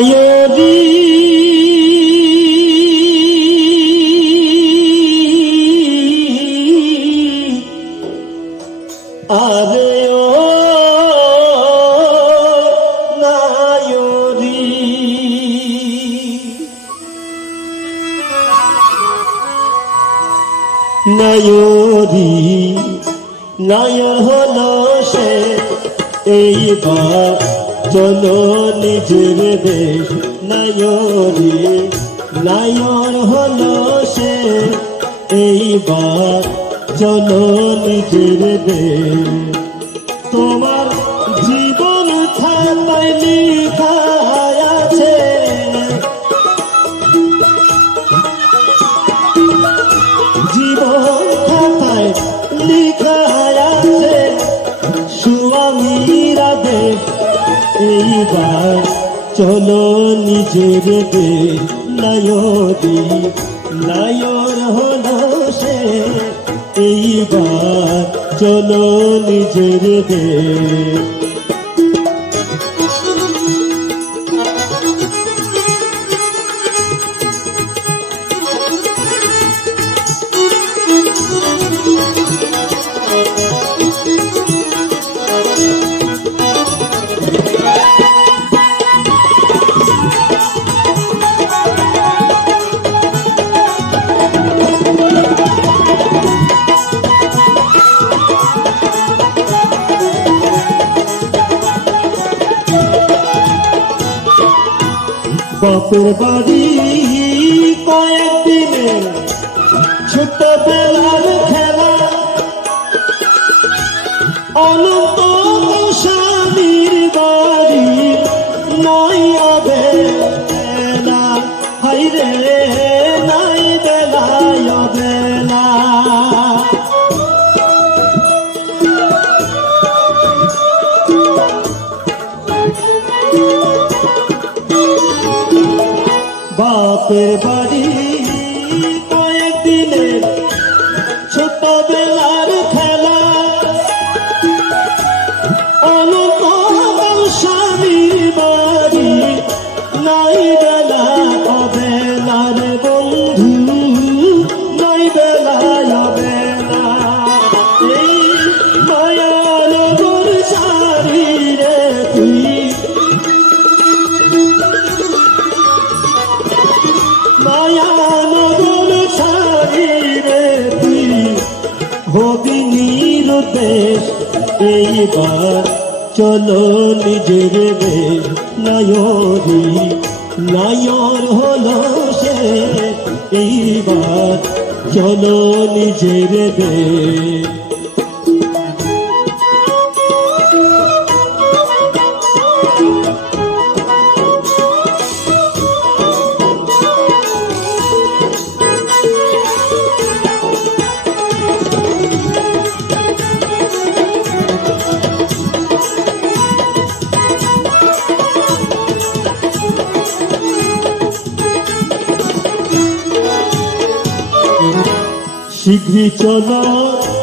নায়রি আরে ও নায়রি নায়রি নায়র হলো সে এইবার চলো নিজের দেশ নায়রি নায়র হলো সে এইবার চলো নিজের দেশ তোমার জীবন খাতায় লেখা আছে জীবন খাতায় লেখা আছে স্বামীরা দেশ এইবার চলো নিজের দেশ নায়রি নায়র হলো সে এইবার চলো নিজের দেশ বাপের বাড়ি কয়েকদিনে ছোটবেলার খেলা অনন্ত স্বামীর বাড়ি নাই অবেলা হাইরে নাই বেলায় অবেলা বাপের বাড়ি কয়েকদিনের ছোটবেলার খেলা অনন্ত স্বামীর বাড়ি নাই বেলা অবেলার বন্ধু নাই বেলায় অবেলা এই মায়ানগর সারি রে তুই মায়ানগর ছাড়ি রে তুই হবি নিরুদ্দেশ এইবার চলো নিজের দেশ নায়রি নায়র হলো সে এইবার চলো নিজের দেশ শীঘ্রই চলো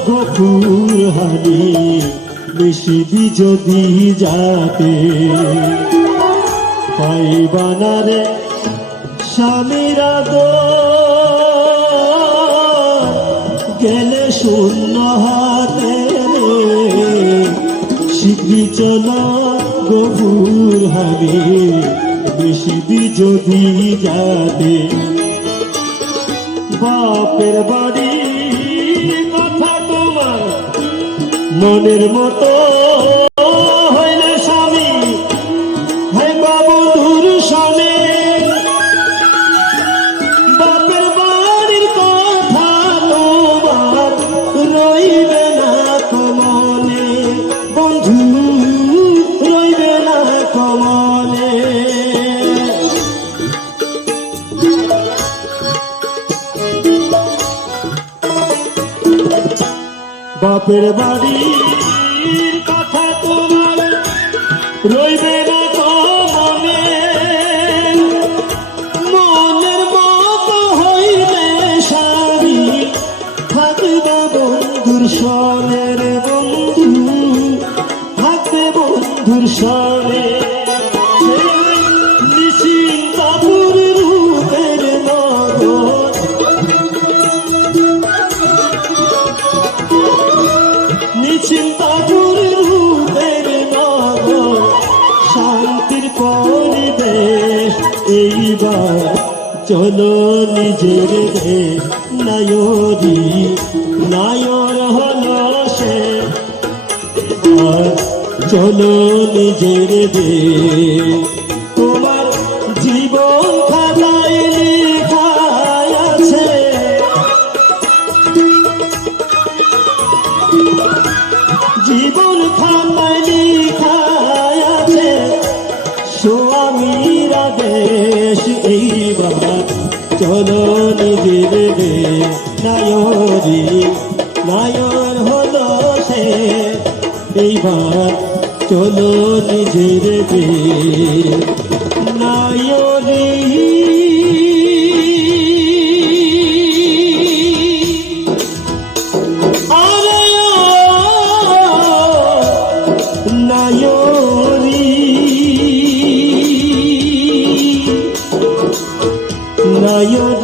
গফুর হানি মিশিবি যদি যাতে পাইবানারে স্বামীরা গেলে শূন্য হাতে শীঘ্রই চলো গফুর হানি মিশিবি যদি যাতে বাপের বাড়ি কথা তোমার মনের মতো হইলে স্বামী হাই বাবুর সনে বাপের বাড়ির কথা তোমার রইবে না কমনে বন্ধু রইবে না কমনে বাপের বাড়ির কথা তোমার রইবে না মনে মনের মতো হইবে স্বামী থাকবে বন্ধুর সনের বন্ধু থাকবে বন্ধুর সনে নিশি এইবার চলো নিজের দেশ নায়রি নায়র হলো সে আর চলো নিজের দেশ তোমার জীবন খাতায় লেখা আছে জীবন খাতায় লেখা আছে স্বামীরা দেশ এইবার চলো নিজের দেশ নায়রি নায়র হলো সে এইবার চলো নিজের দেশ নায়রি আরে ও নায়রি নায়র